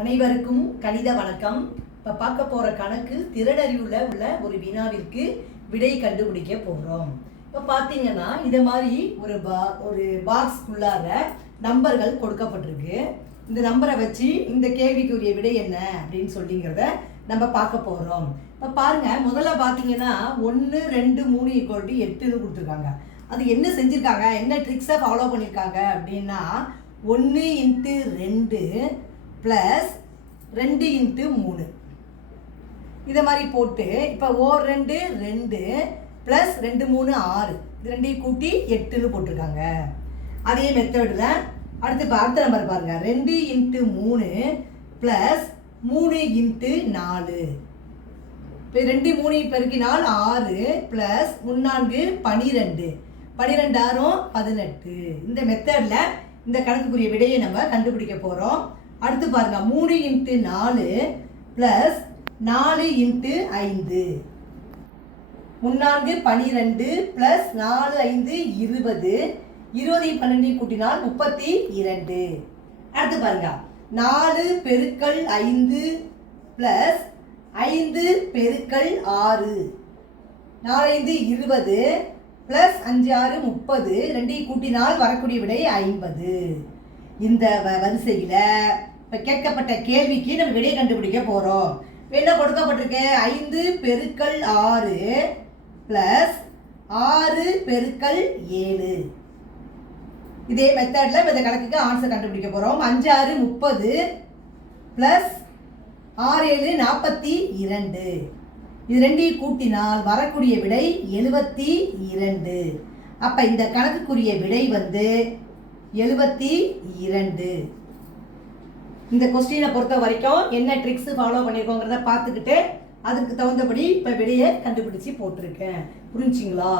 அனைவருக்கும் கணித வணக்கம். இப்போ பார்க்க போகிற கணக்கு திறனறிவுள்ள உள்ள ஒரு வினாவிற்கு விடை கண்டுபிடிக்க போகிறோம். இப்போ பார்த்தீங்கன்னா இதை மாதிரி ஒரு பாக்ஸ்க்குள்ளார நம்பர்கள் கொடுக்கப்பட்டிருக்கு. இந்த நம்பரை வச்சு இந்த கேள்விக்குரிய விடை என்ன அப்படின்னு சொல்லிங்கிறத நம்ம பார்க்க போகிறோம். இப்போ பாருங்கள், முதல்ல பார்த்தீங்கன்னா 1 2 3 = 8ன்னு கொடுத்துருக்காங்க. அது என்ன செஞ்சுருக்காங்க, என்ன ட்ரிக்ஸை ஃபாலோ பண்ணியிருக்காங்க அப்படின்னா 1 × 2 + 2 × 3 இதை மாதிரி போட்டு இப்போ 2 2 + 2 3 6 இது ரெண்டையும் கூட்டி 8ன்னு போட்டிருக்காங்க. அதே மெத்தடில் அடுத்த நம்பர் பாருங்கள், 2 × 3 + 3 × 4 இப்போ 2 3 பெருக்கினால் 6 + 3 4 12 6 18. இந்த மெத்தடில் இந்த கணக்குக்குரிய விடையை நம்ம கண்டுபிடிக்க போகிறோம். அடுத்து பாருங்க, 3 × 4 + 4 × 5 3 4 12 + 4 5 20 20 12 கூட்டினால் 32. அடுத்து பாருங்க, 4 × 5 + 5 × 6 4 5 20 + 5 6 30 2 கூட்டினால் வரக்கூடிய விடை 50. இந்த வரிசையில் இப்போ கேட்கப்பட்ட கேள்விக்கு நம்ம விடையை கண்டுபிடிக்க போகிறோம். என்ன கொடுக்கப்பட்டிருக்கு, 5 × 6 + 6 × 7. இதே மெத்தடில் இந்த கணக்குக்கு ஆன்சர் கண்டுபிடிக்க போகிறோம். 5 6 30 + 6 7 42. இது ரெண்டையும் கூட்டினால் வரக்கூடிய விடை 72. அப்போ இந்த கணக்குக்குரிய விடை 72. இந்த கொஸ்டினை பொறுத்த வரைக்கும் என்ன ட்ரிக்ஸ் ஃபாலோ பண்ணியிருக்கோங்கிறத பார்த்துக்கிட்டு அதுக்கு தகுந்தபடி இப்போ விடையை கண்டுபிடிச்சி போட்டிருக்கேன். புரிஞ்சுங்களா?